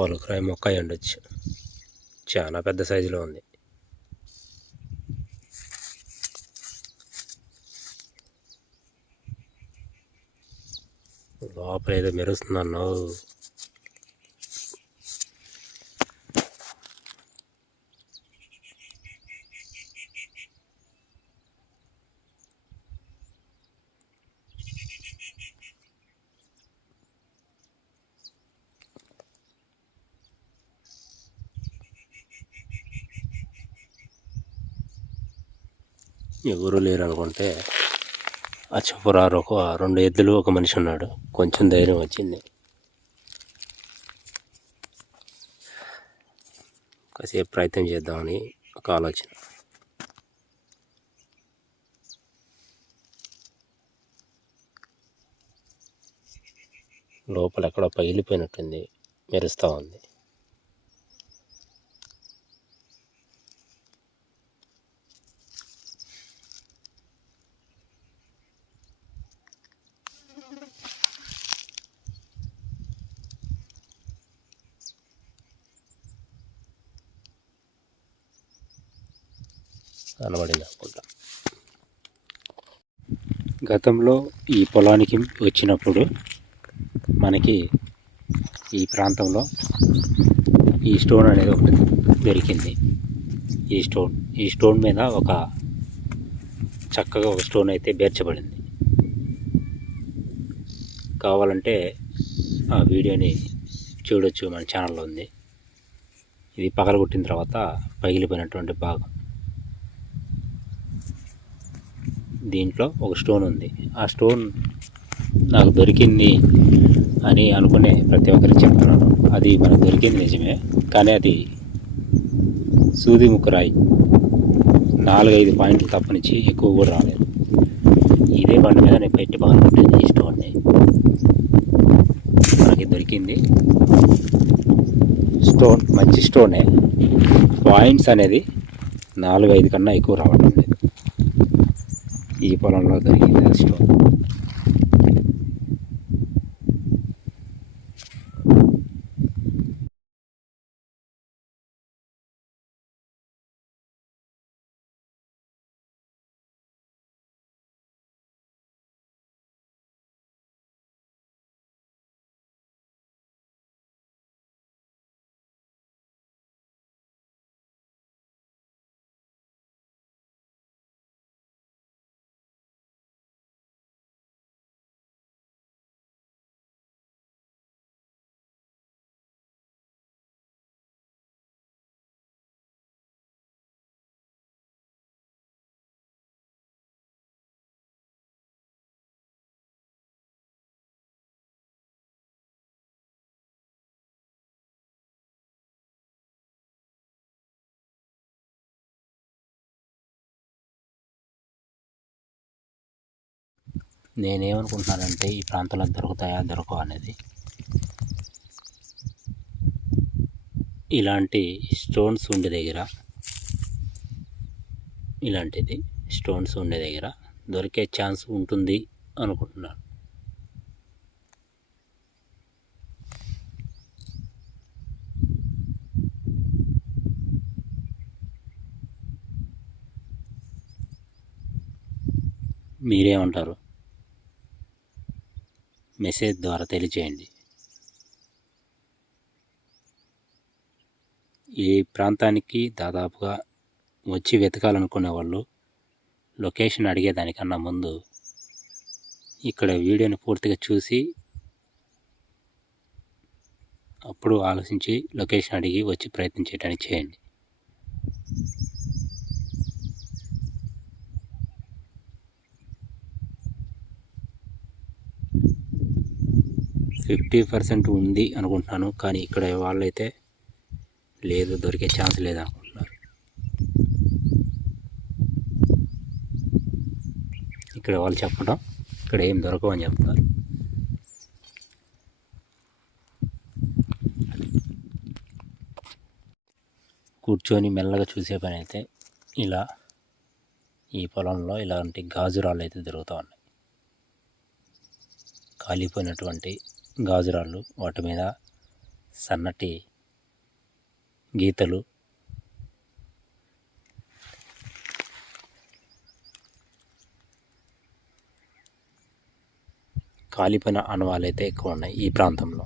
పాలకూర మొక్క అయి ఉండొచ్చు. చాలా పెద్ద సైజులో ఉంది. లోపల ఏదో మెరుస్తుందన్నో. ఎవరు లేరు అనుకుంటే ఆ చెప్పరారు ఒక 2 ఎద్దులు ఒక మనిషి ఉన్నాడు. కొంచెం ధైర్యం వచ్చింది. కాసేపు ప్రయత్నం చేద్దామని ఒక ఆలోచన. లోపల ఎక్కడో పగిలిపోయినట్టుంది, మెరుస్తూ ఉంది. కనబడింది అనుకుంటా. గతంలో ఈ పొలానికి వచ్చినప్పుడు మనకి ఈ ప్రాంతంలో ఈ స్టోన్ అనేది ఒకటి దొరికింది. ఈ స్టోన్ మీద చక్కగా ఒక స్టోన్ అయితే పేర్చబడింది. కావాలంటే ఆ వీడియోని చూడొచ్చు, మన ఛానల్లో ఉంది. ఇది పగలగొట్టిన తర్వాత పగిలిపోయినటువంటి భాగం. దీంట్లో ఒక స్టోన్ ఉంది. ఆ స్టోన్ నాకు దొరికింది అని అనుకునే ప్రతి ఒక్కరికి చెప్తున్నాను. అది మనకు దొరికింది నిజమే, కానీ అది సూది ముక్కురాయి. 4-5 పాయింట్లు తప్పనిచ్చి ఎక్కువ కూడా రాలేదు. ఇదే బండి మీద నేను పెట్టి పగలగొట్టింది ఈ స్టోన్ని. మనకి దొరికింది స్టోన్ మంచి స్టోనే. పాయింట్స్ అనేది 4-5 కన్నా ఎక్కువ రావడం లేదు. ఈ పొలంలో దొరికింది స్టోన్. నేనేమనుకుంటున్నానంటే ఈ ప్రాంతంలో దొరుకుతాయా దొరకవా అనేది. ఇలాంటి స్టోన్స్ ఉండే దగ్గర, ఇలాంటిది స్టోన్స్ ఉండే దగ్గర దొరికే ఛాన్స్ ఉంటుంది అనుకుంటున్నాను. మీరేమంటారు? మెసేజ్ ద్వారా తెలియజేయండి. ఈ ప్రాంతానికి దాదాపుగా వచ్చి వెతకాలనుకునే వాళ్ళు లొకేషన్ అడిగేదానికన్నా ముందు ఇక్కడ వీడియోని పూర్తిగా చూసి అప్పుడు ఆలోచించి లొకేషన్ అడిగి వచ్చి ప్రయత్నం చేయడానికి చేయండి. 50% ఉంది అనుకుంటున్నాను, కానీ ఇక్కడ వాళ్ళైతే లేదు, దొరికే ఛాన్స్ లేదు అనుకుంటున్నారు. ఇక్కడ వాళ్ళు చెప్పడం ఇక్కడ ఏం దొరకవు అని చెప్తున్నారు. కూర్చొని మెల్లగా చూసే పని అయితే ఇలా ఈ పొలంలో ఇలాంటి గాజురాళ్ళు అయితే దొరుకుతూ ఉన్నాయి. కాలిపోయినటువంటి గాజురాళ్ళు, వాటి మీద సన్నటి గీతలు, కాలిపోయిన ఆనవాళ్ళు అయితే ఎక్కువ ఉన్నాయి ఈ ప్రాంతంలో.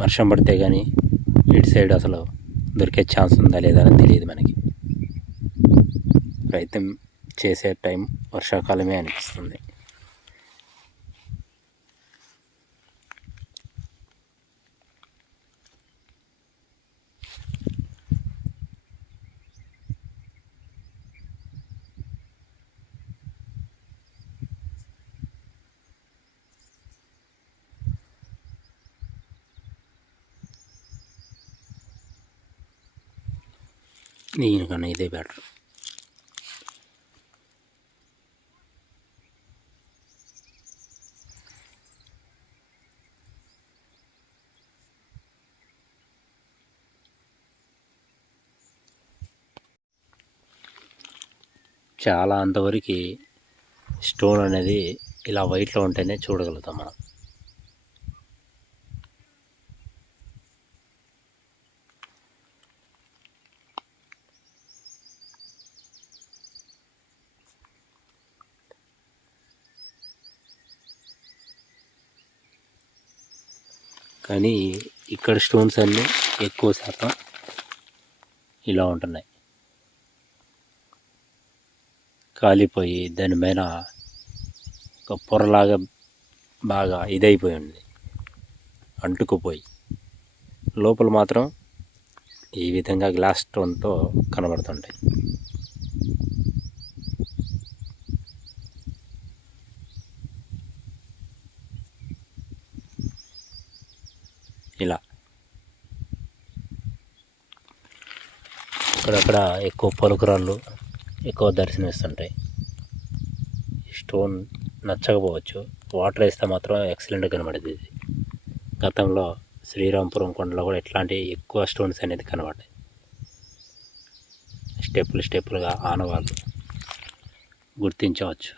వర్షం పడితే కానీ ఇటు సైడ్ అసలు దొరికే ఛాన్స్ ఉందా లేదా అని తెలియదు మనకి. ప్రయత్నం చేసే టైం వర్షాకాలమే అనిపిస్తుంది. దీనికన్నా ఇదే బెటర్. చాలా అంతవరకు స్టోన్ అనేది ఇలా వైట్లో ఉంటేనే చూడగలుగుతాం మనం. కానీ ఇక్కడ స్టోన్స్ అన్నీ ఎక్కువ శాతం ఇలా ఉంటున్నాయి, కాలిపోయి దాని మీద ఒక పొరలాగా బాగా ఇదైపోయి ఉంది, అంటుకుపోయి. లోపల మాత్రం ఈ విధంగా గ్లాస్ స్టోన్తో కనబడుతుంటాయి. ఇలా అక్కడక్కడ ఎక్కువ పలుకురాళ్ళు ఎక్కువ దర్శనమిస్తుంటాయి. స్టోన్ నచ్చకపోవచ్చు, వాటర్ వేస్తే మాత్రం ఎక్సలెంట్గా కనబడుతుంది. ఇది గతంలో శ్రీరాంపురం కొండలో కూడా ఇట్లాంటి ఎక్కువ స్టోన్స్ అనేది కనబడ్డాయి. స్టెప్పులుగా ఆనవాళ్ళు గుర్తించవచ్చు.